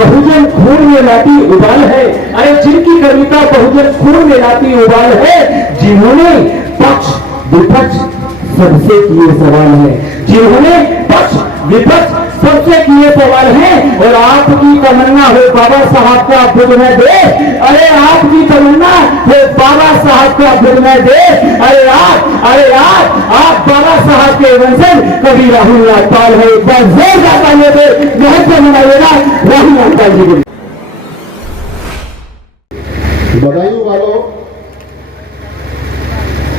बहुजन खून में लाती उबाल है, अरे जिनकी कविता बहुजन खून में लाती उबाल है, जिन्होंने पक्ष विपक्ष सबसे किए सवाल है, जिन्होंने पक्ष विपक्ष सबसे किए सवाल है। और आपकी तमन्ना हो बाबा साहब का बुद्ध में देश, अरे आपकी तमन्ना हो बाबा साहब का बुद्ध में देश, अरे आप बाबा साहब के वंशज कवि राहुल नागपाल है। एक बार जोरदार तालियों से महत्व मनाइएगा राहुल नागपाल जी को। बदायूं वालों,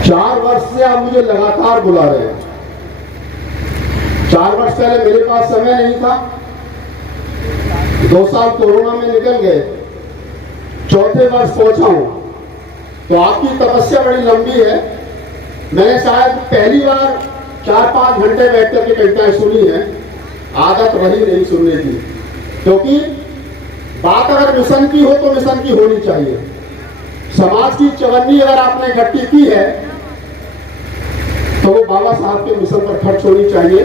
4 वर्ष से आप मुझे लगातार बुला रहे हैं। 4 वर्ष पहले मेरे पास समय नहीं था, 2 साल कोरोना में निकल गए, 4थे वर्ष पहुंचा हूं, तो आपकी तपस्या बड़ी लंबी है। मैंने शायद पहली बार 4-5 घंटे बैठ करके कविताएं सुनी है, आदत रही नहीं सुनने की, क्योंकि बात अगर मिशन की हो तो मिशन की होनी चाहिए। समाज की चवन्नी अगर आपने इकट्ठी की है तो वो बाबा साहब के मिशन पर खर्च होनी चाहिए।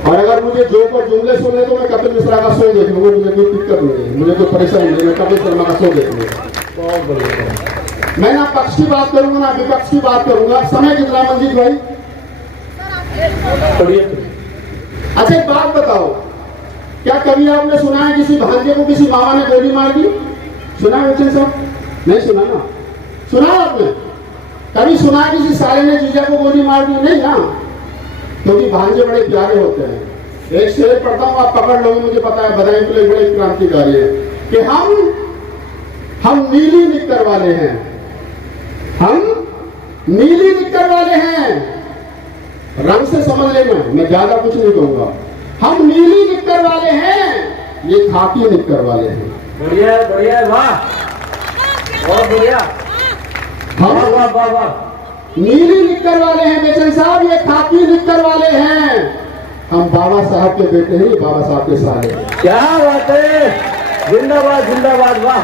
और अगर मुझे जो पर जुमले सुनने तो मैं कपिल मिश्रा का शो देख लूंगा, मुझे कोई दिक्कत नहीं है, मुझे कोई परेशानी नहीं, मैं कपिल शर्मा का शो देख लूंगा। बहुत बढ़िया। मैं ना पक्ष की बात करूंगा ना विपक्ष की बात करूंगा। समय कितना मंजीत भाई? अच्छा एक बात बताओ, क्या कभी आपने सुना है किसी भांजे को किसी मामा ने गोली मार दी? सुना है बच्चे साहब? नहीं सुना ना? सुना आपने? कभी सुना है किसी साले ने जीजा को गोली मार दी? नहीं ना, क्योंकि भांजे बड़े प्यारे होते हैं। एक शेर पढ़ता हूं, आप पकड़ लोगे, मुझे पता है बधाई के लिए बड़े क्रांतिकारी है कि हम नीली निक्कर वाले हैं, हम नीली निक्कर वाले हैं। रंग से समझ लेना, मैं ज्यादा कुछ नहीं कहूंगा। हम नीली निक्कर वाले हैं, ये खाकी निक्कर वाले हैं। बढ़िया बढ़िया, वाह बहुत बढ़िया, हम वाह वाह वाह, नीली निक्कर वाले हैं बेचन साहब, ये खाकी निक्कर वाले हैं। हम बाबा साहब के बेटे हैं, बाबा साहब के साले। क्या बात है, जिंदाबाद जिंदाबाद, वाह।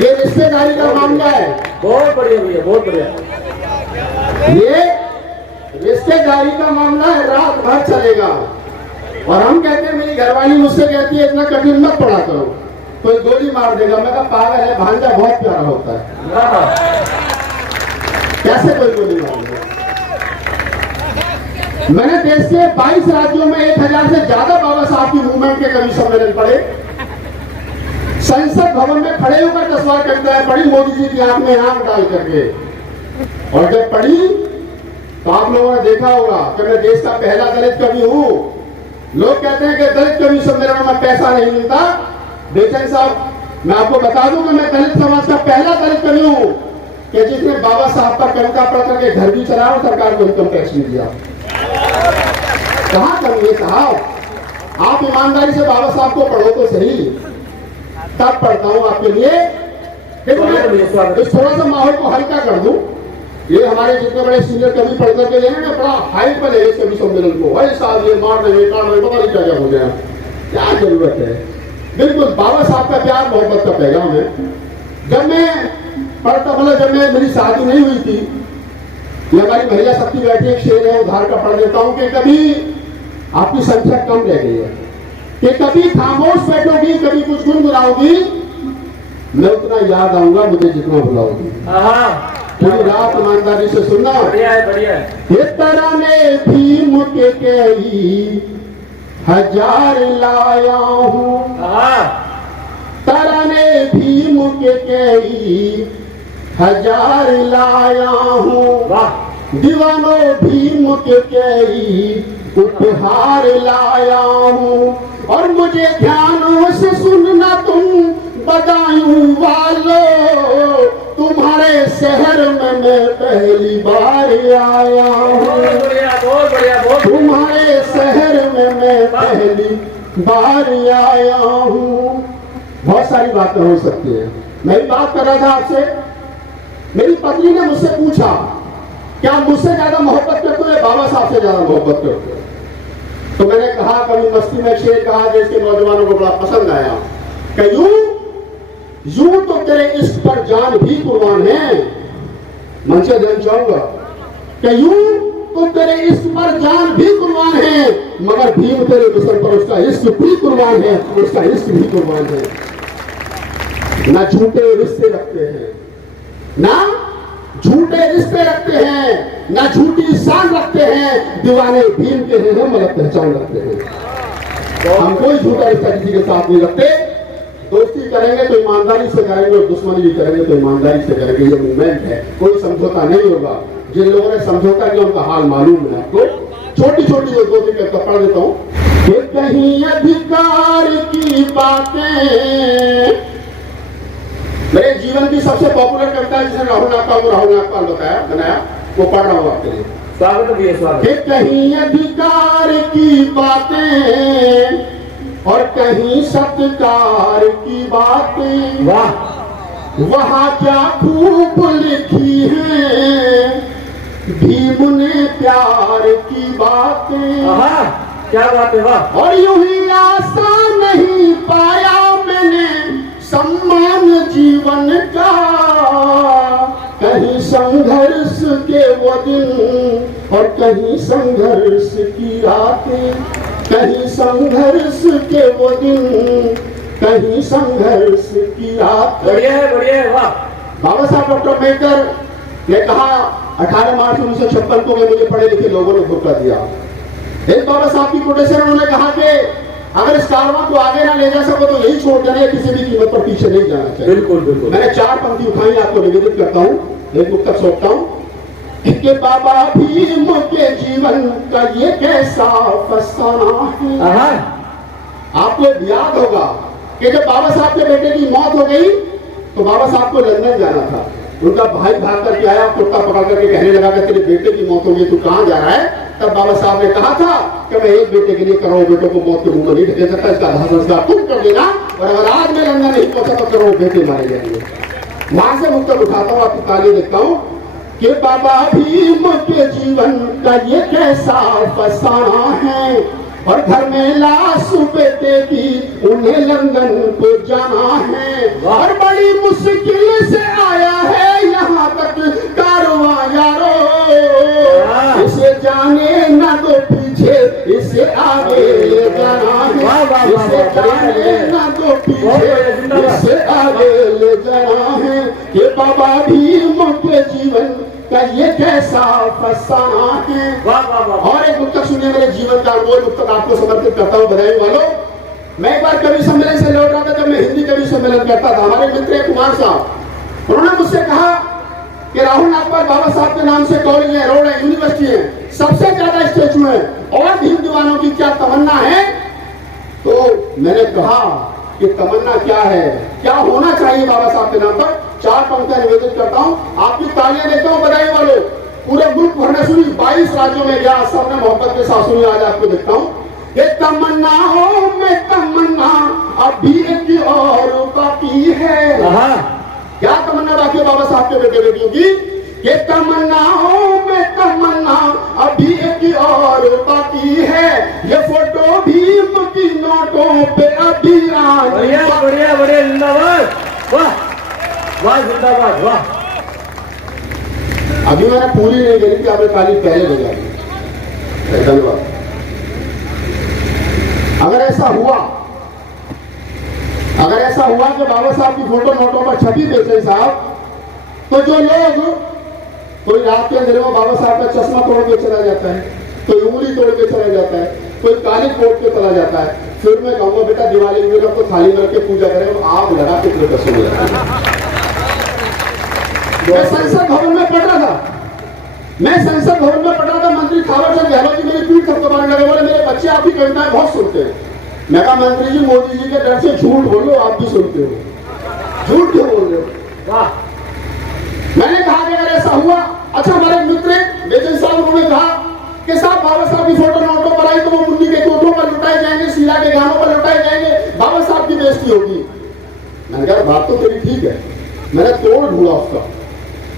ये रिश्तेदारी का मामला है। बहुत बढ़िया भैया, बहुत बढ़िया। ये रिश्तेदारी का मामला है, रात भर चलेगा। और हम कहते हैं, मेरी घरवाली मुझसे कहती है इतना कठिन मत पढ़ा करो, कोई गोली मार देगा। मैं कहा पागल है, भांजा बहुत प्यारा होता है, कैसे कोई गोली मार देगा? मैंने देश के 22 राज्यों में 1000 से ज्यादा बाबा साहब की मूवमेंट के कवि सम्मेलन पढ़े। संसद भवन में खड़े होकर 10 बार कविताएं पढ़ी, मोदी जी की आंख में आंख डाल करके। और जब पढ़ी तो आप लोगों ने देखा होगा कि मैं देश का पहला दलित कवि हूं। लोग कहते हैं कि दलित कवि सम्मेलन में पैसा नहीं मिलता। बेचैन साहब, मैं आपको बता दूं कि मैं दलित समाज का पहला दलित कवि हूं कि जिसने बाबा साहब पर कविता पढ़ करके घर भी चलाया और सरकार को इनकम टैक्स भी दिया। कहां कमी है साहब? आप ईमानदारी से बाबा साहब को पढ़ो तो सही, तब पढ़ता हूं आपके लिए। थोड़ा सा माहौल को हल्का कर दूं। ये हमारे जितने बड़े सीनियर कवि पढ़ करके लेंगे ना, बड़ा हाइट पर ले इस कवि सम्मेलन को, भाई साहब ये मार रहे पता नहीं क्या क्या हो गया, क्या जरूरत है? बिल्कुल बाबा साहब का प्यार मोहब्बत का पैगाम है। जब मैं पढ़ता, मतलब जब मैं मेरी शादी नहीं हुई थी, ये हमारी महिला शक्ति बैठी एक शेर है, उधार का पढ़ देता हूं कि कभी आपकी संख्या कम रह गई है, कि कभी खामोश बैठोगी, कभी कुछ गुनगुनाओगी, मैं उतना याद आऊंगा मुझे जितना बुलाओगी। पूरी रात ईमानदारी से सुनना। बढ़िया है, बढ़िया है। ये तरह ने भीम के कई 1000 लाया हूँ, तरह ने भीम के कई 1000 लाया हूँ, दीवानों भीम के कई उपहार लाया हूँ। और मुझे ध्यान से सुनना तुम बदायूं वालों, तुम्हारे शहर में मैं पहली बार आया हूँ, तुम्हारे शहर में मैं पहली बार आया हूँ। बहुत सारी बातें हो सकती है। मैं बात कर रहा था आपसे, मेरी पत्नी ने मुझसे पूछा क्या मुझसे ज्यादा मोहब्बत करते हो या बाबा साहब से ज्यादा मोहब्बत करते हो? तो मैंने कहा, कभी मस्ती में शेर कहा देश के नौजवानों को बड़ा पसंद आया कि यूं तो तेरे इश्क पर जान भी कुर्बान है। मन से ध्यान चाहूंगा कि यूं तो तेरे इश्क पर जान भी कुर्बान है, मगर भीम तेरे मिशन पर उसका इश्क भी कुर्बान है, उसका इश्क भी कुर्बान है। ना झूठे रिश्ते रखते हैं, ना झूठे रिश्ते रखते हैं, ना झूठी शान रखते हैं, दीवाने भीम के हैं हम अलग पहचान रखते हैं। हम कोई झूठा रिश्ता किसी के साथ नहीं रखते, दोस्ती करेंगे तो ईमानदारी से करेंगे और दुश्मनी भी करेंगे तो ईमानदारी से करेंगे। ये मूवमेंट है, कोई समझौता नहीं होगा। जिन लोगों ने समझौता किया उनका हाल मालूम है आपको। छोटी छोटी जो दो तीन पढ़ देता हूँ कि कहीं अधिकार की बातें, मेरे जीवन की सबसे पॉपुलर कविता जिसे राहुल नागपाल को राहुल नागपाल बनाया, वो पढ़ रहा हूँ आपके लिए। स्वागत भी है, स्वागत। कि कहीं अधिकार की बातें और कहीं सत्कार की बातें, वाह, वहां क्या खूब लिखी है भीम ने प्यार की बातें। आहा, क्या बात है, वाह। और यूं ही आसान नहीं पाया मैंने सम्मान जीवन का, कहीं संघर्ष के वो दिन और कहीं संघर्ष की रातें, कहीं संघर्ष के वो दिन, कहीं संघर्ष की रात। बढ़िया है, वाह। बाबा साहब डॉक्टर अम्बेडकर ने कहा 18 मार्च 1956 को मुझे पढ़े लिखे लोगों ने धोखा दिया। एक बाबा साहब की कोटेशन उन्होंने कहा कि अगर इस कारवां को आगे ना ले जा सको तो यही छोड़ देना, किसी भी कीमत पर पीछे नहीं जाना चाहिए। बिल्कुल बिल्कुल। मैंने 4 पंक्ति उठाई, आपको निवेदित करता हूँ, एक मुक्तक सौंपता हूँ कि बाबा भीम के जीवन का ये कैसा फसाना है। आपको याद होगा कि जब बाबा साहब के बेटे की मौत हो गई तो बाबा साहब को लंदन जाना था। उनका भाई भाग करके आया, कुर्ता पकड़ करके कहने लगा कि तेरे बेटे की मौत हो गई, तू कहाँ जा रहा है? तब बाबा साहब ने कहा था कि मैं एक बेटे के लिए करोड़ों बेटों को मौत के मुंह में नहीं ढकेल सकता, इसका दाह संस्कार तुम कर देना, और अगर आज मैं लंदन नहीं पहुंचा तो करोड़ों बेटे मारे जाएंगे। वहां से मुक्तक उठाता हूँ, आपकी ताली देखता हूँ कि बाबा भीम के जीवन का ये कैसा फसाना है, और घर में लाश बेटे की उन्हें लंदन को जाना है, और बड़ी मुश्किल से आया है यहाँ तक कारवां यारो, इसे जाने ना दो पीछे, इसे आगे ले जाना है, इसे जाने ना दो पीछे, इसे आगे ले जाना है। ये बाबा भीम के जीवन का ये कैसा फसाना है। और एक मुक्तक सुनिए मेरे जीवन का अनमोल मुक्तक आपको समर्पित करता हूँ बधाई वालों। मैं एक बार कवि सम्मेलन से लौट रहा था, जब मैं हिंदी कवि सम्मेलन करता था, हमारे मित्र कुमार साहब, उन्होंने मुझसे कहा कि राहुल नागपाल बाबा साहब के नाम से कॉलेज है, रोड है, यूनिवर्सिटी है, सबसे ज्यादा स्टेचू है, और भीम दीवानों की क्या तमन्ना है? तो मैंने कहा कि तमन्ना क्या है, क्या होना चाहिए बाबा साहब के नाम पर? 4 पंक्तियां निवेदित करता हूं, आपकी तालियां देता हूं बधाई वालों। पूरे मुल्क भर में सुनी, 22 राज्यों में गया, सबने मोहब्बत के साथ सुनी। आज आपको देखता हूं कि तमन्नाओं में तमन्ना अभी एक और बाकी है। क्या तमन्ना बाकी है बाबा साहब के बेटे बेटियों की? कि तमन्नाओं में तमन्ना अभी एक और बाकी है, ये फोटो भीम की नोटों पे अभी बढ़िया बढ़िया बढ़िया, जिंदाबाद, वाह वाह, जिंदाबाद, वाह। अभी मैंने पूरी नहीं करी थी, आपने ताली पहले बजा दी, धन्यवाद। अगर ऐसा हुआ कि बाबा साहब की फोटो नोटों पर छपी बेचे साहब, तो जो लोग, कोई रात के अंधेरे में बाबा साहब का चश्मा तोड़ के चला जाता है, कोई उंगली तोड़ के चला जाता है, कोई काली कोट के चला जाता है, फिर मैं कहूँगा बेटा दिवाली में लोग तो थाली में रख के पूजा करें, आग लगा के पूरे कसम लगा। मैं संसद भवन में पढ़ रहा था, मंत्री थावर चंद गहलोत जी मेरी पीठ थपथपाने लगे, बोले मेरे बच्चे आपकी कविताएं बहुत सुनते हैं। मैं कहा मंत्री जी, मोदी जी के डर से झूठ बोलो, आप भी सुनते हो, झूठ क्यों बोल रहे हो? वाह। मैंने कहा कि अगर ऐसा हुआ, अच्छा हमारे मित्र बेचन साहब उन्होंने कहा कि साहब बाबा साहब की फोटो नोटों पर आई तो वो मुन्नी के कोठों पर लुटाए जाएंगे, शीला के गानों पर लुटाए जाएंगे, बाबा साहब की बेइज्जती होगी। मैंने कहा बात तो तेरी ठीक है, मैंने तोड़ ढूंढा उसका।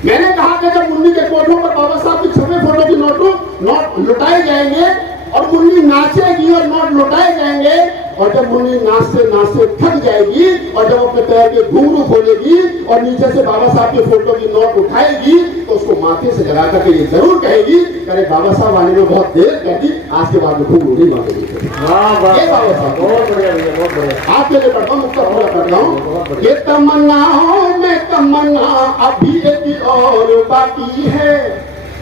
मैंने कहा कि जब मुन्नी के कोठों पर बाबा साहब की छपे फोटो की नोट लुटाए जाएंगे और मुन्नी नाचेगी और नोट लुटाए जाएंगे और जब मुन्नी नाचते नाचते थक जाएगी और जब अपने पैर के घुंघरू खोलेगी और नीचे से बाबा साहब की फोटो की नोट उठाएगी तो उसको माथे से लगा करके ये जरूर कहेगी अरे बाबा साहब आने में बहुत देर कर दी, आज के बाद में घुंघरू नहीं मांगेगी। ये बाबा साहब बहुत बढ़िया भैया, बहुत बढ़िया। आपके लिए पढ़ता हूँ, मुक्ता पूरा पढ़ रहा हूँ। ये तमन्नाओं में तमन्ना अभी एक और बाकी है,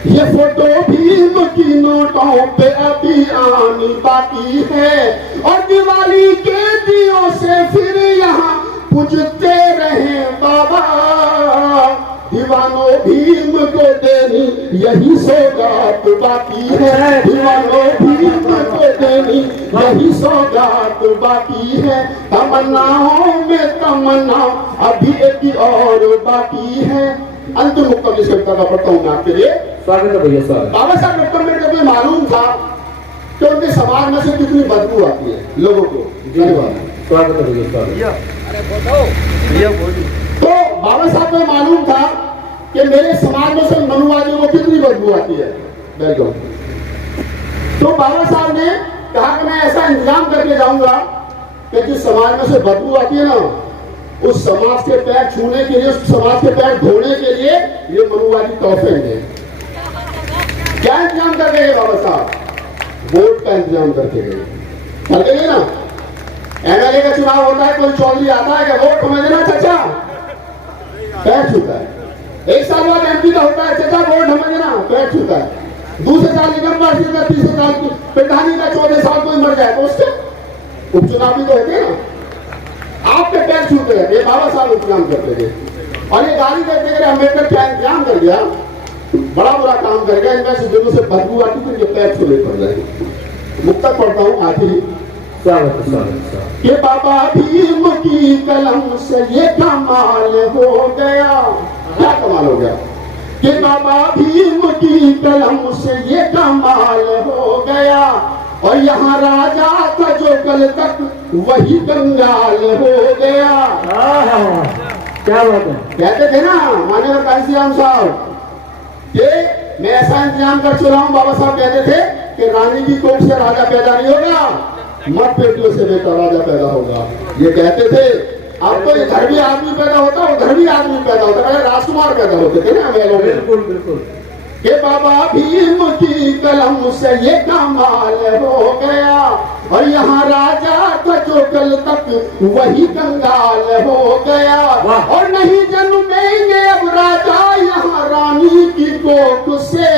ये फोटो भीम की नोटों पे अभी आनी बाकी है, और दिवाली के दियों से फिर यहाँ पूजते रहे बाबा, दीवानों भीम को देनी यही सौगात बाकी है, दीवानों भीम को देनी यही सौगात बाकी है, तमन्नाओं में तमन्ना अभी एक और बाकी है। अंतिम मुक्तम इस कविता का पढ़ता हूं मैं आपके लिए। स्वागत है भैया, स्वागत। बाबा साहब डॉक्टर अम्बेडकर को मालूम था कि उनके समाज में से कितनी बदबू आती है लोगों को। स्वागत है भैया, स्वागत। तो बाबा साहब को मालूम था कि मेरे समाज में से मनुवादियों को कितनी बदबू आती है। तो बाबा साहब ने कहा कि मैं ऐसा इंतजाम करके जाऊंगा कि जिस समाज में से बदबू आती है ना, उस समाज के पैर छूने के लिए, उस समाज के पैर धोने के लिए ये मनुवादी तोहफे हैं। क्या इंतजाम कर गए बाबा साहब? वोट का इंतजाम करके गए। करके गए ना, एमएलए का चुनाव होता है, कोई चौधरी आता है कि वोट हमें देना चाचा, पैर छूता है। एक साल बाद एमपी का होता है, चाचा वोट हमें देना, पैर छूता है। दूसरे साल निगम पार्षद का, तीसरे साल प्रधानी का, चौथे साल कोई मर जाए तो उसके उपचुनाव भी तो होते हैं ना, आपके पैर छूते हैं। ये बाबा साहब इंतजाम करते थे और ये गाली देते थे अम्बेडकर क्या इंतजाम कर गया, बड़ा बुरा काम कर गया। इनमें से दिलों से बदबू आती थी, ये पैर छूने पड़ जाएंगे। मुक्तक पढ़ता हूँ आखिरी। कि बाबा भीम की कलम से ये कमाल हो गया। क्या कमाल हो गया? कि बाबा भीम की कलम से ये कमाल हो गया, और यहाँ राजा था जो कल तक वही कंगाल हो गया। क्या बात है? कहते थे ना माननीय कांसीराम साहब कि मैं ऐसा इंतजाम कर चुका हूँ। बाबा साहब कहते थे कि रानी की कोख से राजा पैदा नहीं होगा, मत पेटियों से बेटा राजा पैदा होगा। ये कहते थे। अब तो इधर भी आदमी पैदा होता, उधर भी आदमी पैदा होता, पहले राजकुमार पैदा होते थे ना महलों में। बिल्कुल बिल्कुल। कि बाबा भीम की कलम से ये कमाल हो गया, और यहाँ राजा का जो कल तक वही कंगाल हो गया, और नहीं जन्मेंगे अब राजा यहाँ रानी की कोख से,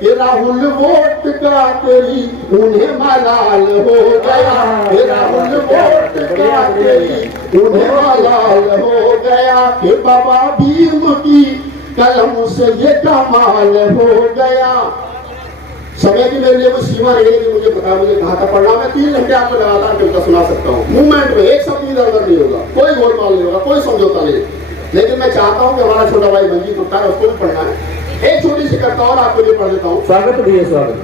कि राहुल वोट का तेरी उन्हें मलाल हो गया, कि राहुल वोट का तेरी उन्हें मलाल हो गया, कि बाबा भीम की कलम से ये कमाल हो गया। समय की मेरे लिए कोई सीमा नहीं है कि मुझे पता मुझे कहाँ का पढ़ना। मैं 3 घंटे आपको लगातार कविता सुना सकता हूँ, मूवमेंट में एक शब्द इधर उधर नहीं होगा, कोई गोलमाल नहीं होगा, कोई समझौता नहीं। लेकिन मैं चाहता हूँ कि हमारा छोटा भाई मंजीत गुप्ता है, उसको भी पढ़ना है। एक छोटी सी कविता और आपके लिए पढ़ देता हूँ। स्वागत भैया, स्वागत।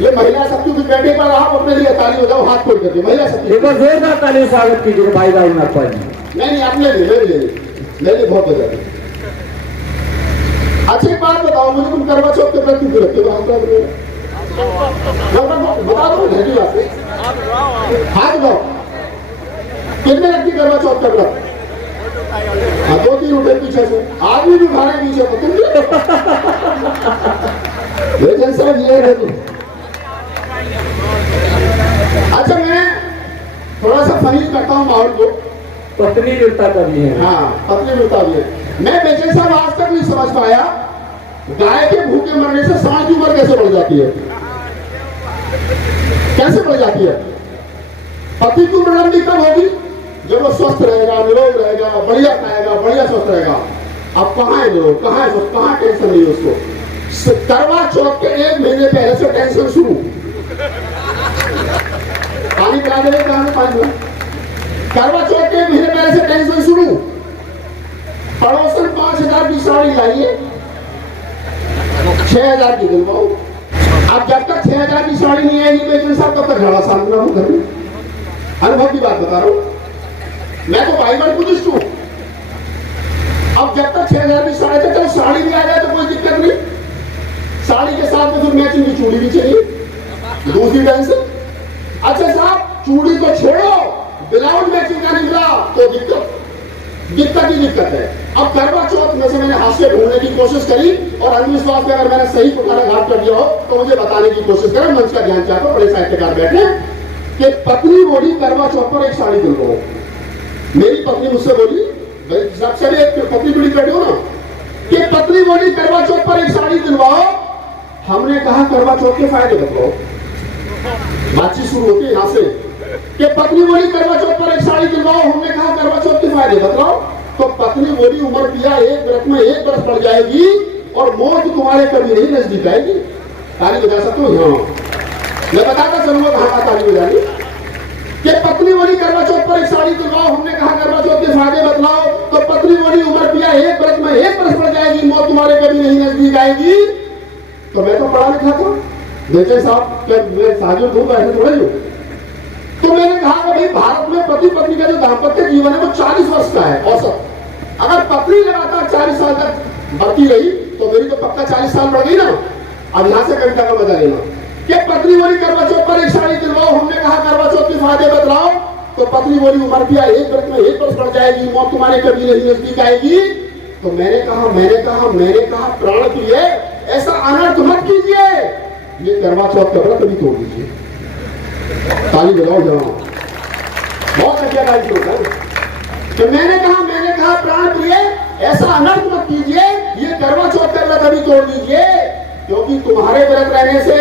ये महिला शक्ति की बैठे पर आप अपने लिए ताली हो जाओ, हाथ खोल करके महिला शक्ति। एक बार जोरदार ताली स्वागत कीजिए भाई रामनाथ पाजी। नहीं अपने लिए मेरे लिए बहुत हो जाती। अच्छी बात बताओ मुझे, तुम करवा चौथ के प्रति क्यों रखते हो? बता दो हाथ दो, कितने रखती करवा चौथ का व्रत? 2-3 उठे पीछे से, आदमी भी उठा रहे पीछे को। तुम सब ये है। अच्छा मैं थोड़ा सा फनी करता हूँ माहौल को। पत्नी वीरता का भी है। हाँ पत्नी वीरता भी है। मैं बेचैन साहब आज तक नहीं समझ पाया गाय के भूखे मरने से सांड की उम्र कैसे बढ़ जाती है, कैसे बढ़ जाती है? पति की उम्र लंबी कब होगी? जब वो स्वस्थ रहेगा, निरोग रहेगा, बढ़िया खाएगा, बढ़िया स्वस्थ रहेगा। अब कहाँ है निरोग, कहाँ है स्वस्थ, कहाँ टेंशन नहीं है उसको। करवा चौथ के 1 महीने पहले से टेंशन शुरू। पानी पिला देंगे, पानी। करवा चौथ के 1 महीने पहले से टेंशन शुरू। पड़ोसन 5000 की साड़ी लाइए, 6000 की दिलवाओ। अब जब तक 6000 की साड़ी नहीं आएगी बेचन साहब तब तक झगड़ा सामने हूँ घर में। अनुभव की बात बता रहा हूँ, मैं तो बाइबल बुद्धिस्ट हूँ। अब जब तक 6000 की साड़ी तक तो साड़ी भी आ जाए तो कोई दिक्कत नहीं, साड़ी के साथ तो फिर मैचिंग की चूड़ी भी चाहिए, दूसरी टेंशन। अच्छा साहब चूड़ी तो छोड़ो, ब्लाउज मैचिंग का निकला तो दिक्कत ही दिक्कत है। अब करवा चौथ में से मैंने हास्य ढूंढने की कोशिश करी और अंधविश्वास में अगर मैंने सही कुठाराघात कर दिया हो तो मुझे बताने की कोशिश करें। मंच का ध्यान चाहते बड़े साहित्यकार बैठे कि पत्नी बोली करवा चौथ पर एक साड़ी दिलवाओ। मेरी पत्नी मुझसे बोली, पत्नी बोली बैठे हो ना, कि पत्नी बोली करवा चौथ पर एक साड़ी दिलवाओ। हमने कहा करवा चौथ के फायदे बताओ। बातचीत शुरू होती है यहां से कि पत्नी बोली करवा चौथ पर एक साड़ी दिलवाओ। हमने कहा करवा चौथ के फायदे बताओ। तो पत्नी बोली उम्र पिया एक व्रत में 1 बरस पड़ जाएगी और मौत तुम्हारे कभी नहीं नजदीक आएगी। ताली बजा सकते हो? हाँ, मैं बताता चलूंगा कहां ताली बजानी। कि पत्नी बोली करवा चौथ पर एक साड़ी दिलवाओ। हमने कहा करवा चौथ के फायदे बतलाओ। तो पत्नी बोली उम्र पिया एक व्रत में 1 बरस पड़ जाएगी, मौत तुम्हारे कभी नहीं नजदीक आएगी। तो मैं तो पढ़ा लिखा था, बेटे साहब क्या मैं साजिद हूं, ऐसे थोड़े हूं। तो मैंने कहा कि भाई भारत में पति पत्नी का जो दाम्पत्य जीवन है वो 40 वर्ष का है औसत। अगर पत्नी लगातार 40 साल तक बढ़ती रही तो मेरी तो पक्का 40 साल बढ़ गई ना। अब यहां से कविता का मजा लेना कि पत्नी बोली करवा चौथ पर एक साड़ी दिलवाओ। हमने कहा करवा चौथ के फायदे बतलाओ। तो पत्नी बोली उम्र पिया एक व्रत में 1 बरस बढ़ जाएगी, मौत तुम्हारे कभी नहीं नजदीक आएगी। तो मैंने कहा प्राण प्रिय ऐसा अनर्थ मत कीजिए, ये करवा चौथ का व्रत भी तोड़ दीजिए। ताली बजाओ जरा, बहुत अच्छा गाली होता है। तो मैंने कहा प्राण प्रिय ऐसा अनर्थ मत कीजिए, ये करवा चौथ का व्रत अभी तोड़ दीजिए, क्योंकि तुम्हारे व्रत रहने से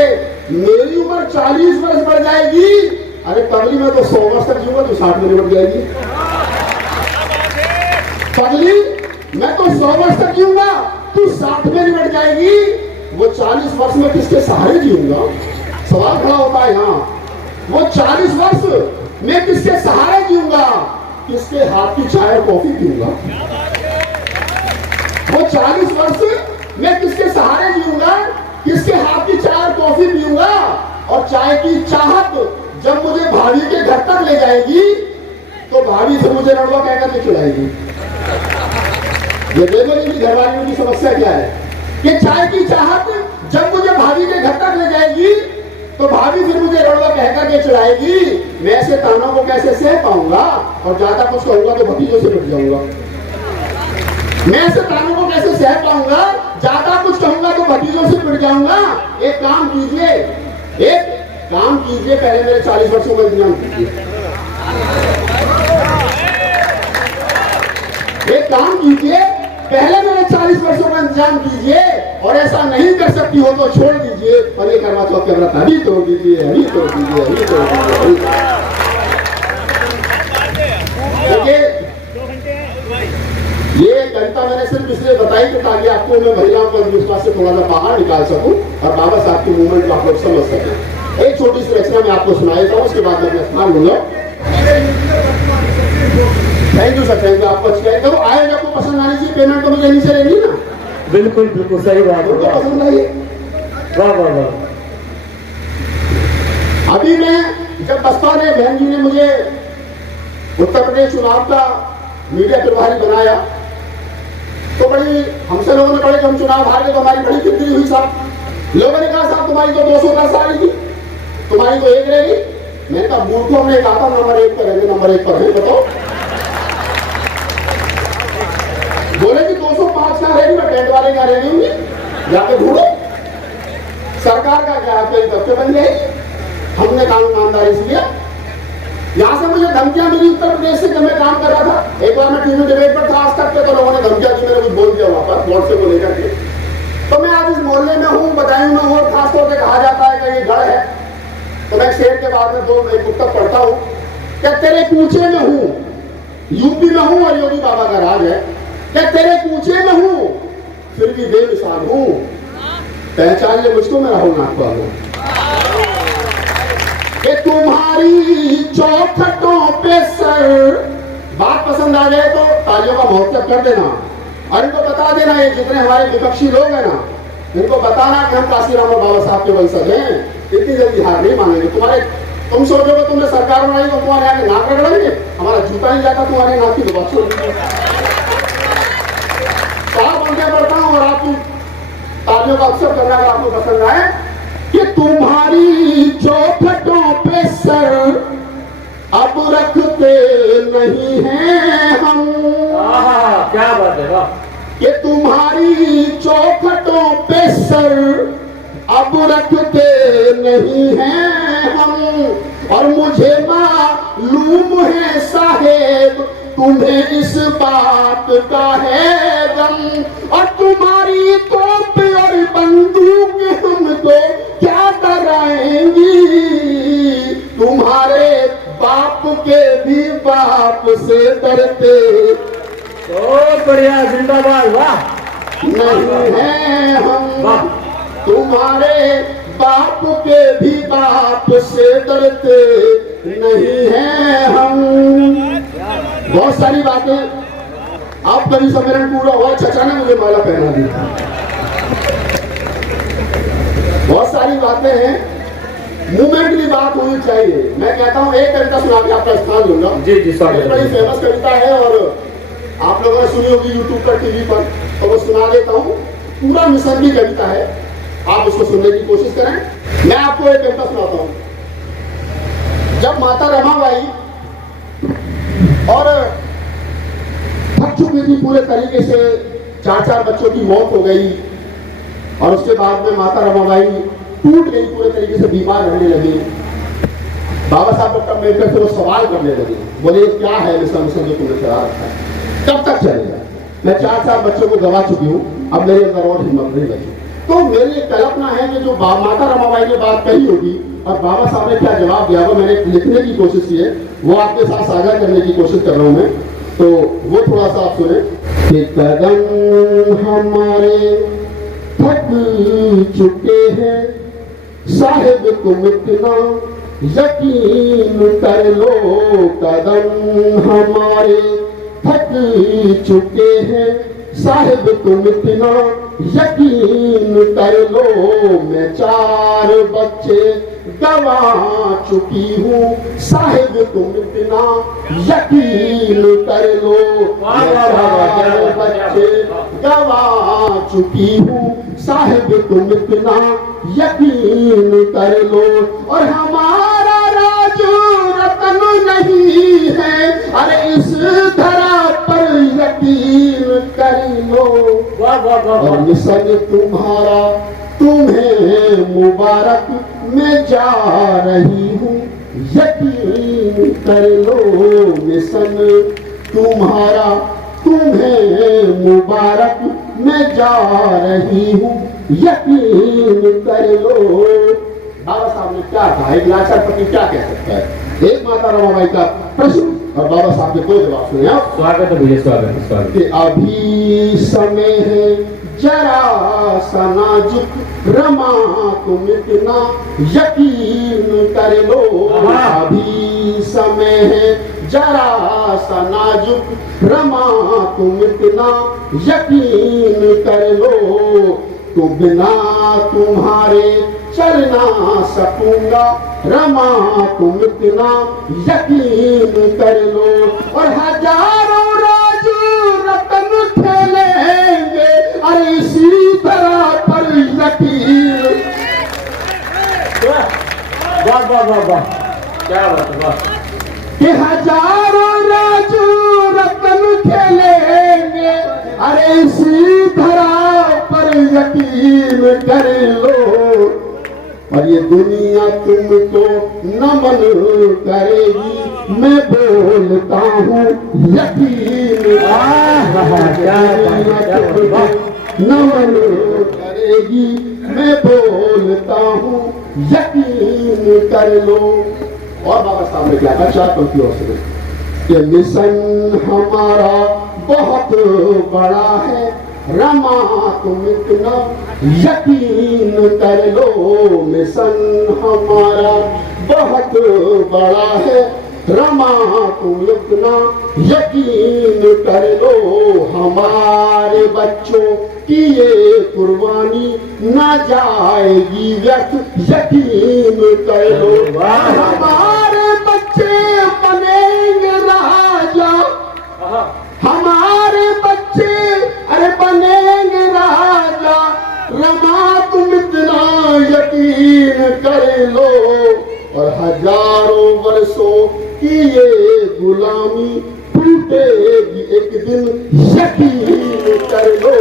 मेरी उम्र 40 वर्ष बढ़ जाएगी। अरे पगली में तो 100 वर्ष तक जीऊंगा, तो 60 में निपट जाएगी। पगली मैं तो 100 वर्ष तक जीऊंगा, तू 60 में निपट जाएगी। वो 40 वर्ष में किसके सहारे जीऊंगा? सवाल खड़ा होता है यहाँ। वो 40 वर्ष में किसके सहारे जीऊंगा? किसके हाथ की चाय और कॉफी पीऊंगा? वो 40 वर्ष में किसके सहारे जीऊंगा? किसके हाथ की चाय और कॉफी पीऊंगा? और चाय की चाहत जब मुझे भाभी के घर तक ले जाएगी तो भाभी से मुझे लड़वा कहकर के खिलाएगी। ये देखो इनकी घरवालियों की समस्या क्या है कि चाय की चाहत जब मुझे भाभी के घर तक ले जाएगी तो भाभी फिर मुझे रड़वा कहकर के चढ़ाएगी। मैं ऐसे तानों को कैसे सह पाऊंगा? और ज्यादा कुछ कहूंगा तो भतीजों से पिट जाऊंगा। मैं ऐसे तानों को कैसे सह पाऊंगा? ज्यादा कुछ कहूंगा तो भतीजों से पिट जाऊंगा। एक काम कीजिए, पहले मेरे 40 वर्षों का इंतजाम कीजिए। एक काम कीजिए, पहले मेरे 40 वर्षों का इंतजाम कीजिए, और ऐसा नहीं कर सकती हो तो छोड़ दीजिए और ये करवा चौथ का व्रत अभी तोड़ दीजिए, अभी तोड़ दीजिए। ये कविता मैंने सिर्फ इसलिए बताई कि ताकि आपको मैं महिलाओं को अंधविश्वास से थोड़ा सा बाहर निकाल सकूं और बाबा साहब की मूवमेंट को आप लोग समझ सकें। एक छोटी सी रचना मैं आपको सुनाई था, उसके बाद मैं स्थान लूंगा। Thank you sir, thank you. आपको अच्छी तो आए, आपको पसंद आनी चाहिए, पेमेंट तो मुझे नीचे रहेगी ना। बिल्कुल बिल्कुल सही बात है, पसंद आई। वाह वाह वाह। अभी मैं जब बसपा ने बहन जी ने मुझे उत्तर प्रदेश चुनाव का मीडिया प्रभारी बनाया तो बड़ी हमसे लोगों ने कहा कि हम चुनाव हार गए तो हमारी बड़ी फिक्री हुई साहब। लोगों ने कहा साहब तुम्हारी तो 210 आ रही थी, तुम्हारी तो 1 रहेगी। मैंने कहा मूर्खों, हमने कहा था नंबर 1 पर रहेंगे, नंबर 1 पर है, बताओ। बोले कि 205 का रहेगी, मैं टेंट वाले का रहेगी होंगी, जाके ढूंढो। सरकार का क्या आपके दफ्तर बन जाएगी। हमने कानून ईमानदारी से लिया। यहां से मुझे धमकियां मिली उत्तर प्रदेश से जब मैं काम कर रहा था। एक बार मैं टीवी डिबेट पर था आज तक के, तो लोगों ने धमकियां दी, मैंने कुछ बोल दिया वहां पर व्हाट्सएप को लेकर के। तो मैं आज इस मोहल्ले में हूँ, बदायूं में हूँ, और खासतौर से कहा जाता है कि ये गढ़ है। तो मैं शेर के बाद में एक पुस्तक पढ़ता हूँ, क्या तेरे कूचे में हूँ, यूपी में हूँ और योगी बाबा का राज है। क्या तेरे कूचे में हूँ फिर भी बेमिसाल हूँ, पहचान ले मुझको, मैं राहुल नागपाल हूँ। कि तुम्हारी चौखटों पे सर, बात पसंद आ जाए तो तालियों का महोत्सव कर देना, और इनको बता देना, ये जितने हमारे विपक्षी लोग हैं ना, इनको बताना कि हम काशीराम और बाबा साहब के वंशज हैं। इतनी जल्दी हार नहीं मानेंगे। तुम सोचोगे तुमने सरकार बनाई तो तुम्हारे आगे नाक रगड़ेंगे, हमारा जूता नहीं जाता तुम्हारे नाक की दुआ छोड़ दीजिए। तो आप उनके बढ़ता हूँ और आपकी तालियों का अवसर करना अगर आपको पसंद आए कि तुम्हारी चौखटों पे सर अब रखते नहीं हैं हम। क्या बात है, वाह। कि तुम्हारी चौखटों पे सर अब रखते नहीं हैं हम। और मुझे मालूम है साहेब तुम्हें इस बात का है गम। और तुम्हारी तोप और बंदूक हमको क्या डराएंगी। तुम्हारे बाप के भी बाप से डरते बहुत बढ़िया, जिंदाबाद, वाह। नहीं है हम। वाह। तुम्हारे बाप के भी बाप से डरते नहीं हैं हम। बहुत सारी बातें। अब कभी सम्मेलन पूरा हुआ, चचा ने मुझे माला पहना दी। बहुत सारी बातें हैं, मूवमेंटली बात होनी चाहिए। मैं कहता हूँ एक कविता सुना के आपका स्थान लूंगा। जी जी, स्वागत। बड़ी फेमस कविता है और आप लोगों ने सुनी होगी यूट्यूब पर, टीवी पर, तो वो सुना देता हूँ। पूरा मिशन की कविता है, आप उसको सुनने की कोशिश करें। मैं आपको एक कविता सुनाता हूँ। जब माता रमाबाई और थक चुकी थी पूरे तरीके से, 4 बच्चों की मौत हो गई और उसके बाद में माता रमाबाई टूट गई, पूरे तरीके से बीमार रहने लगी। बाबा साहब डॉक्टर अम्बेडकर से वो सवाल करने लगे, बोले क्या है मिशन जो तुमने चला रखा है, कब तक चलेगा। मैं 4 बच्चों को गवा चुकी हूँ, अब मेरे अंदर और हिम्मत नहीं बची। तो मेरी कल्पना है कि जो माता रमाबाई ने बात कही होगी और बाबा साहब ने क्या जवाब दिया, वो मैंने लिखने की कोशिश की है, वो आपके साथ साझा करने की कोशिश कर रहा हूँ मैं। तो वो थोड़ा सा आप सुने कि कदम हमारे थक चुके हैं साहिब तुम इतना यकीन कर लो। कदम हमारे थक चुके हैं साहिब तुम इतना यकीन कर लो। मैं 4 बच्चे गवा चुकी हूँ साहिब तुम इतना यकीन कर लो। मैं 4 बच्चे गवा चुकी हूँ साहिब तुम इतना यकीन कर लो। और हमारा राजू रतन नहीं है, अरे इस धरा पर यकीन कर लो। और मिशन तुम्हारा तुम्हें मुबारक मैं जा रही हूँ यकीन कर लो। मिशन तुम्हारा तुम्हें मुबारक मैं जा रही हूँ यकीन कर लो। बाबा साहब ने क्या कहा, एक लाचार पति क्या कह सकता है। एक माता रमाबाई का प्रश्न और बाबा साहब ने 2 जवाब सुने। आप स्वागत है भैया, स्वागत है। कि अभी समय है जरा सा नाजुक रमा तुम इतना यकीन कर लो। अभी समय है जरा सा नाजुक रमा तुम इतना यकीन कर लो। तो बिना तुम्हारे चल ना सकूंगा रमा तुम इतना यकीन कर लो। और हजारों राजू रतन खेलेंगे अरे इसी तरह पर यकीन। वाह वाह वाह वाह, क्या बात है, वाह। कि हजारों राजू रतन खेलेंगे अरे इसी धरा पर यकीन कर लो। और ये दुनिया तुमको नमन करेगी मैं बोलता हूँ यकीन। नमन करेगी मैं बोलता हूँ यकीन कर लो। और बाबा साहब ने क्या कहा, 4 पंक्तियों से कि मिशन हमारा बहुत बड़ा है रमा तुम इतना यकीन कर लो। मिशन हमारा बहुत बड़ा है रमा तुम इतना यकीन कर लो। हमारे बच्चों की ये कुर्बानी ना जाएगी व्यर्थ यकीन कर लो। हमारे बच्चे बनेंगे राजा, हमारे बच्चे अरे बनेंगे राजा रमा तुम इतना यकीन कर लो। और हजारों वर्षों की टूटेगी एक दिन, यकीन कर लो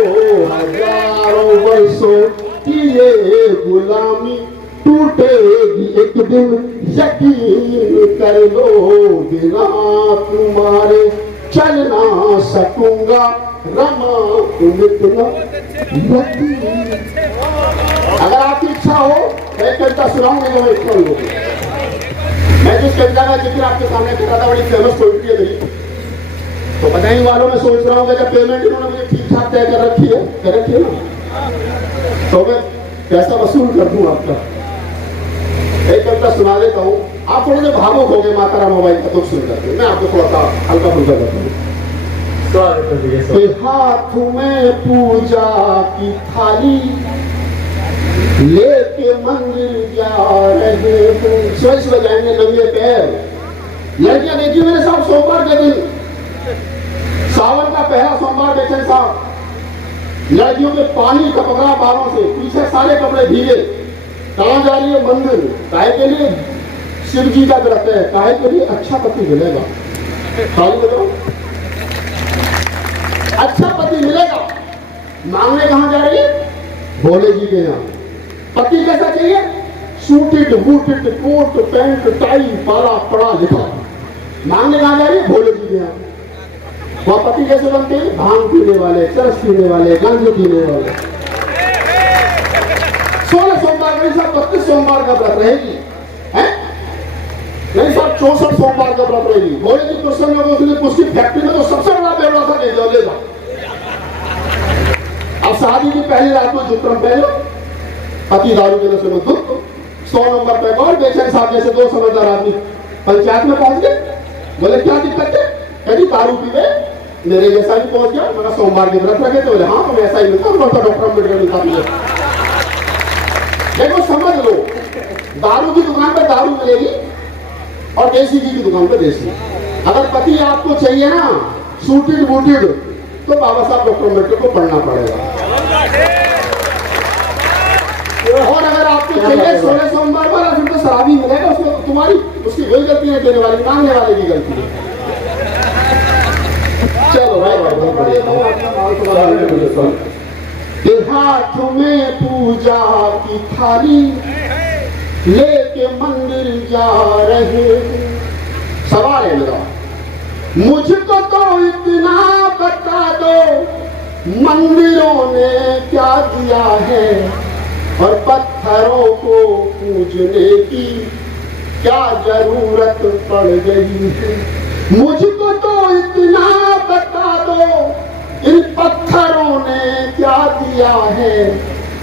हजारों वर्षों की ये गुलामी टूटेगी एक दिन, यकीन कर लो बिना तुम्हारे चल ना सकूंगा रमा तुम इतना यकीन। अगर आपकी इच्छा हो तो एक कविता सुनाऊंगा जो मैं इच्छा होगी। मैं जिस कविता का जिक्र आपके सामने कर रहा था बड़ी फेमस पोइट्री है मेरी, तो बताने वालों में सोच रहा हूँ कि जब पेमेंट इन्होंने मुझे ठीक ठाक तय कर रखी है ना, तो मैं पैसा वसूल कर दूं आपका। एक कविता सुना देता हूँ, आप थोड़े से भावुक हो गए माता राम बाई का दुख सुन करके, मैं आपको थोड़ा सा हल्का फुल्का करता हूँ। हाथ में पूजा की थाली लेके मंदिर जा रहे हो, स्वस्थ बजाएंगे नंगे पैर। लड़कियां देखिए मेरे साथ सोमवार के दिन, सावन का पहला सोमवार बेचन साहब, लड़कियों के पानी टपका बालों से, पीछे सारे कपड़े भीगे, कहां जा रही है? मंदिर। काहे के लिए? शिव जी का व्रत है। काहे के लिए? अच्छा पति मिलेगा। खाली बताओ, अच्छा पति मिलेगा। मांगने कहां जा रही है? भोले जी के यहाँ। पति कैसा चाहिए? Suited booted coat pant tie पाला पड़ा लिखा। मांगने कहां जा रही है? भोले जी के यहाँ। वह पति कैसे बनते हैं? भांग पीने वाले, चरस पीने वाले, गांजे पीने वाले। 16 सोमवार नहीं साहब, 32 सोमवार का व्रत रहेगी है? नहीं साहब, 64 सोमवार का व्रत रहेगी। भोले जी प्रसन्न हो गए, उसकी फैक्ट्री में तो सबसे बड़ा बेवड़ा था, ले लेगा। अब शादी की पहली रात में जुत्रम पहले पति दारू के नशे में धुत, 100 नंबर पे और बेचन साहब जैसे दो समझदार आदमी पंचायत में पहुंच गए। बोले क्या दिक्कत है? कभी दारू पी गए, मेरे जैसा भी पहुंच गया, मेरा सोमवार के व्रत रखे। तो बोले हाँ तुम ऐसा ही मिलता, डॉक्टर अम्बेडकर मिलता है। देखो समझ लो, दारू की दुकान पे दारू मिलेगी और देसी घी की दुकान पे देसी। अगर पति आपको चाहिए ना सूटेड बूटेड, तो बाबा साहब डॉक्टर अम्बेडकर को पढ़ना पड़ेगा। और अगर आपको चाहिए 16 सोमवार वाला, फिर तो शराबी मिलेगा। उसमें तुम्हारी उसकी कोई गलती नहीं, देने वाली मांगने वाले की गलती है। चलो भाई, हाथ में पूजा की थाली लेके मंदिर जा रहे। सवाल है मेरा, मुझको तो इतना बता दो, मंदिरों ने क्या दिया है और पत्थरों को पूजने की क्या जरूरत पड़ गई है। मुझको तो इतना बता दो, इन पत्थरों ने क्या दिया है।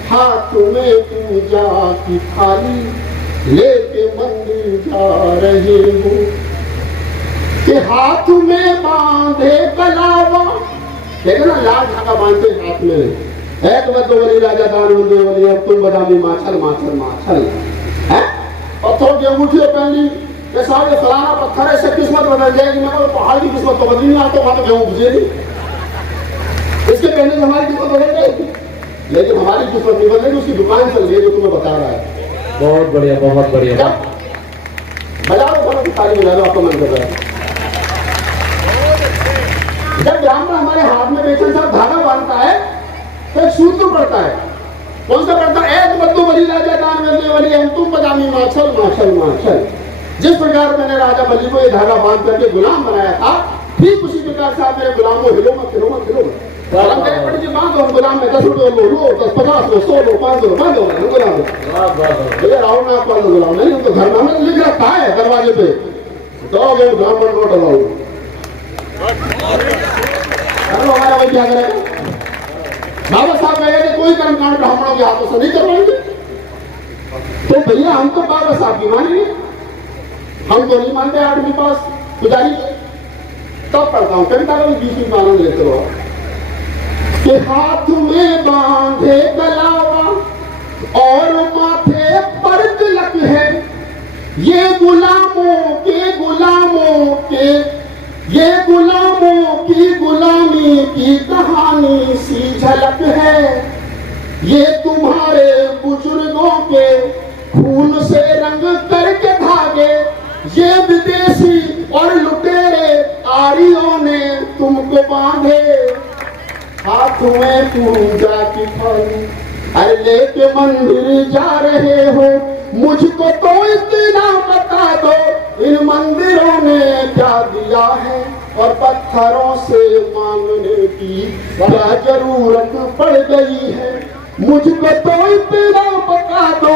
हाथ में पूजा की थाली लेके मंदिर जा रहे हो, कि हाथ में बांधे कलावा। देखो ना, लाल धागा बांधते हाथ में। एक बदो वाली राजा दान वाली, अब तुम बदामी माछल माछल माछल है। पत्थरों की अंगूठी पहनी, ये सारे फलाना पत्थर है, इससे किस्मत बदल जाएगी। मैं बोला पहाड़ की किस्मत तो बदली नहीं, आता वहां तो गेहूं बुझेगी। इसके पहले से हमारी किस्मत बदल जाएगी, लेकिन हमारी किस्मत नहीं बदलेगी। उसकी दुकान चल रही है जो तुम्हें बता रहा है। बहुत बढ़िया, बहुत बढ़िया। बजा लो, बोलो कि ताली बजा लो, आपको मन कर रहा है। जब ब्राह्मण हमारे हाथ में बेचन साहब धागा बांधता है तो एक सूत्र पड़ता है। कौन सा पड़ता है? एक बद्दू बली राजा दान मिलने वाली हम तुम बदामी माछल माछल माछल। जिस प्रकार मैंने राजा बली को ये धागा बांध करके गुलाम बनाया था, ठीक उसी प्रकार से आप मेरे गुलाम को हिलो मत हिलो मत हिलो मत। बांधो, हम गुलाम में 10 रुपये लो, 10 50 लो, 100 लो, 500 लो, बांधो गुलाम। भैया राहुल नाथ पाल गुलाम नहीं, तो घर में लिख रखा है दरवाजे पे, दो ब्राह्मण नोट अलाउ। हमारा भाई क्या करेगा? बाबा साहब कहेंगे कि कोई कर्मकांड ब्राह्मणों के हाथों से नहीं करवाएंगे। तो भैया हम तो बाबा साहब की मानेंगे, हम तो नहीं मानते 8वीं पास पुजारी की। तब पढ़ता हूँ कविता का भी 20वीं मानन लेते हो, कि हाथ में बांधे गलावा और माथे पर तिलक है, ये गुलामों की गुलामी की कहानी सी झलक है। ये तुम्हारे बुजुर्गों के खून से रंग करके धागे, ये विदेशी और लुटेरे आरियों ने तुमको बांधे, हाथ में पूजा की थाली, अरे लेके मंदिर जा रहे हो, मुझको तो इतना बता दो, इन मंदिरों ने क्या दिया है और पत्थरों से मांगने की क्या जरूरत पड़ गई है। मुझको तो इतना बता दो,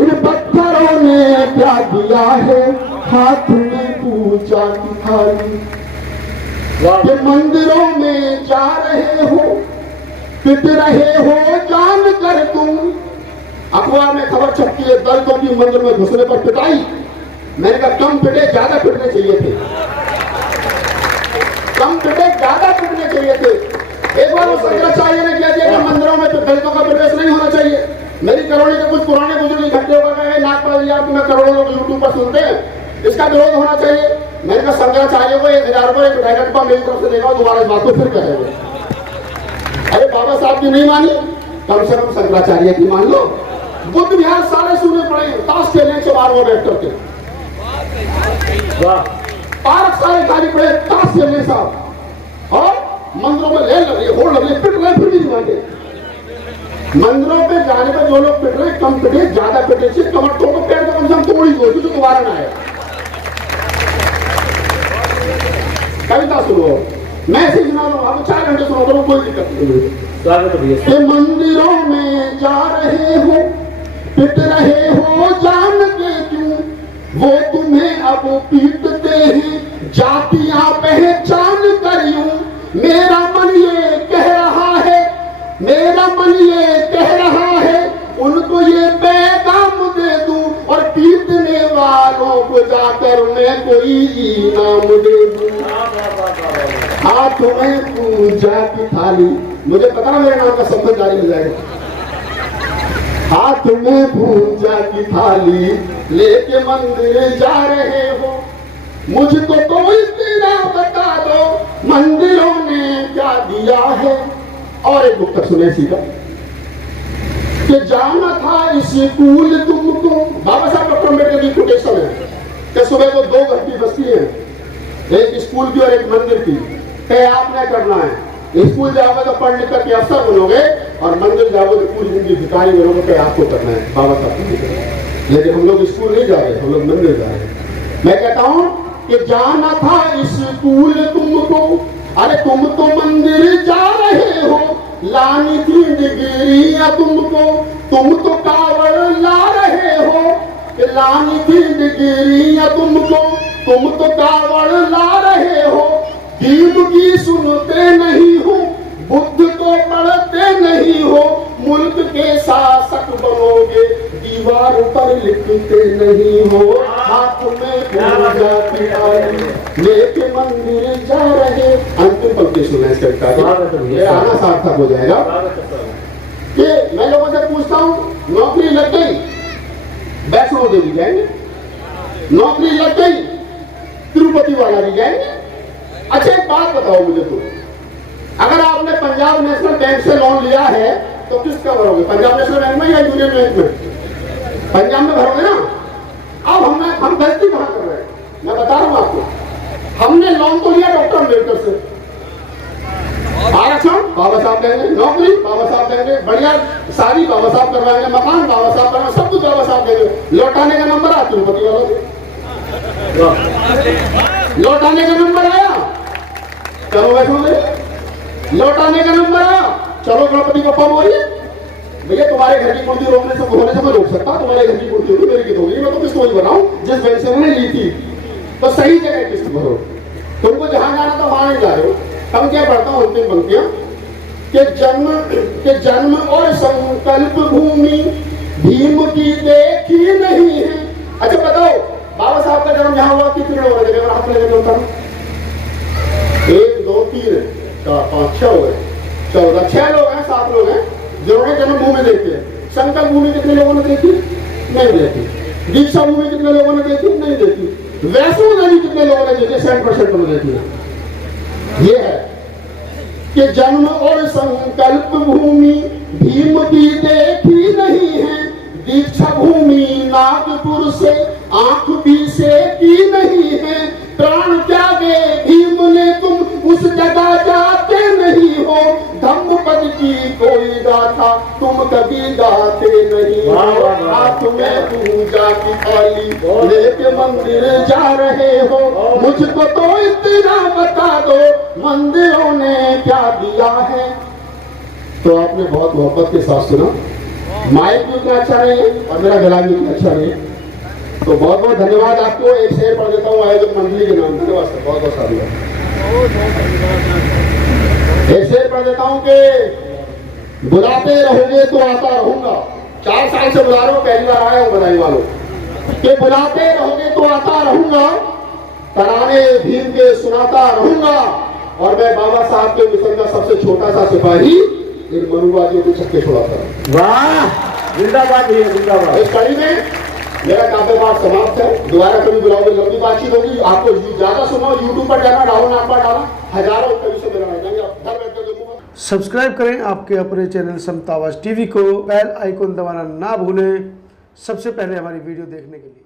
इन पत्थरों ने क्या दिया है, हाथ में पूजा की थाली। कि मंदिरों में जा रहे हो, पिट रहे हो जान कर तुम। अखबार में खबर छपती है दलितों की मंदिर में घुसने पर पिटाई। मैंने कहा कम पिटे, ज्यादा पिटने चाहिए थे, कम पिटे ज्यादा पिटने चाहिए थे। एक बार वो शंकराचार्य ने कह दिया कि मंदिरों में दलितों का प्रवेश नहीं होना चाहिए। मेरी करोड़ी के कुछ पुराने बुजुर्ग इकट्ठे होकर गए, नागपाल यार तुम्हें करोड़ों लोग यूट्यूब पर सुनते हैं, इसका विरोध होना चाहिए। मैंने कहा शंकराचार्य को 1000 रुपये एक मिठाई का डिब्बा मेरी तरफ से देगा, दोबारा इस बात को फिर कहेंगे। अरे बाबा साहब की नहीं मानी, कम से कम शंकराचार्य की मान लो। बुद्ध विहार सारे सुनने पड़े, ताश खेलने से बार वो बैठ करके, पार्क सारे खाली पड़े ताश खेलने साहब, और मंदिरों में ले लग रही है, होड़ लग रही है, पिट रहे फिर भी नहीं मानते। मंदिरों पे जाने पर जो लोग पिट रहे, कम पिटे ज्यादा पिटे से कमर तोड़ो, पैर तो कम से कम तोड़ ही दो जो दोबारा ना आए। कविता सुनो, मैं ऐसे सुना रहा हूँ, 4 घंटे सुना दो, कोई दिक्कत नहीं। कि मंदिरों में जा रहे हो, पिट रहे हो जान के क्यों, वो तुम्हें अब पीटते हैं जातियां पहचान कर यूं। मेरा मन ये कह रहा है, मेरा मन ये कह रहा है, उनको ये पैगाम दे दूं और पीटने वालों को जाकर मैं कोई इनाम दे दूं। हाथ में पूजा की थाली, मुझे पता ना मेरे नाम का संबंध जारी हो जाएगा। हाथ में पूजा की थाली लेके मंदिर जा रहे हो, मुझको तो इतना बता दो, मंदिरों ने क्या दिया है। और एक गुप्तक सुने सीधा कि जाना था स्कूल तुमको, बाबा साहब डॉक्टर अम्बेडकर की कोटेशन है कि सुबह को 2 घर की बस्ती है, एक स्कूल की और एक मंदिर की, तय आपने करना है। स्कूल जाओगे तो पढ़ लिख करके अफसर बनोगे, और मंदिर जाओगे तो पूरी जिंदगी भिखारी बनोगे, तय आपको करना है। बाबा साहब लेकिन हम लोग स्कूल नहीं जा रहे, हम लोग मंदिर जा रहे हैं। मैं कहता हूं कि जाना था स्कूल तुमको, अरे तुम तो मंदिर जा रहे हो, लानी थी डिग्री या तुमको, तुम तो कावड़ ला रहे हो। लानी थी डिग्री या तुमको, तुम तो कावड़ ला रहे हो। भीम की सुनते नहीं हो, बुद्ध को पढ़ते नहीं हो, मुल्क के शासक बनोगे, दीवार पर लिखते नहीं हो। हाथ में पूजा की थाली लेके मंदिर जा रहे। अंतिम पंक्ति सुना इस कविता की, ये आना सार्थक हो जाएगा। कि मैं लोगों से पूछता हूँ, नौकरी लग गई, वैष्णो देवी जाएंगे, नौकरी लग गई, तिरुपति वाला भी जाएंगे। अच्छा एक बात बताओ मुझे, तो अगर आपने पंजाब नेशनल बैंक से लोन लिया है तो किसका भरोगे, पंजाब नेशनल बैंक में या यूनियन बैंक में? पंजाब में भरोगे ना। अब हम गलती कहां कर रहे हैं, मैं बता रहा हूं आपको। हमने लोन तो लिया डॉक्टर अम्बेडकर से, आरक्षण बाबा साहब देंगे, नौकरी बाबा साहब देंगे, बढ़िया शादी बाबा साहब करवाएंगे, मकान बाबा साहब करवाएंगे, सब कुछ बाबा साहब देंगे। लौटाने का नंबर आया तिरुपति वालों से, लौटाने का नंबर आया चलो वैष्णो देवी, लौटाने का नंबर आया चलो गणपति बप्पा बोलिए। भैया तुम्हारे घर की कुर्सी रोकने से होने से मैं रोक सकता, तुम्हारे घर की कुर्सी होगी, मेरी किस्त होगी, मैं तो किस्त वही बनाऊं जिस बैंक से मैंने ली थी। तो सही जगह किस्त भरो, तुमको जहां जाना था वहां नहीं जा रहे हो। हम क्या पढ़ता हूं अंतिम पंक्तियां के जन्म और संकल्प भूमि भीम की देखी नहीं है। अच्छा बताओ बाबा साहब का जन्म जहां हुआ कितने लोग हैं, जगह हाथ लगे होता है? 1 2 3 4 5 6 हो गए, 14 6 लोग हैं, 7 लोग हैं जिन्होंने जन्मभूमि देखी है। संकल्प भूमि कितने लोगों ने देखी? नहीं देखी। दीक्षा भूमि कितने लोगों ने देखी? नहीं देखी। वैष्णो देवी कितने लोगों ने देखी? 60% ने देखी है। ये है कि जन्म और संकल्प भूमि भीम की देखी नहीं है, दीक्षा भूमि नागपुर से आंख भी से की नहीं है, प्राण त्यागे भीम ने तुम उस जगह जाते नहीं हो, धम्मपद की कोई गाथा तुम कभी गाते नहीं हो। हाथ में पूजा की थाली लेके मंदिर जा रहे हो, मुझको तो इतना बता दो मंदिरों ने क्या दिया है। तो आपने बहुत मोहब्बत के साथ सुना, माइक भी उतना अच्छा नहीं है और मेरा गला भी उतना अच्छा नहीं है, तो बहुत बहुत धन्यवाद आपको। एक शेर पढ़ देता हूँ आयोजक मंडली के नाम, धन्यवाद सर, बहुत बहुत साधुवाद। एक शेर पढ़ देता हूँ कि बुलाते रहोगे तो आता रहूंगा। 4 साल से बुला रहा हूँ, पहली बार आया हूँ बधाई वालों कि बुलाते रहोगे तो आता रहूंगा, तराने भीम के सुनाता रहूंगा, और मैं बाबा साहब के मिशन का सबसे छोटा सा सिपाही इन मनुवादियों को छक्के छुड़ाता हूँ। वाह, जिंदाबाद भैया, जिंदाबाद। इस कड़ी में मेरा काव्य पाठ समाप्त है। दोबारा कभी बुलाओगे, लंबी बातचीत होगी, आपको ज्यादा सुनो, यूट्यूब पर जाना, राहुल नाम पर डाला, हजारों कवि से मेरा जाएंगे, आप घर बैठ कर देखूंगा। सब्सक्राइब करें आपके अपने चैनल समता आवाज टीवी को, बेल आइकन दबाना ना भूलें सबसे पहले हमारी वीडियो देखने के लिए।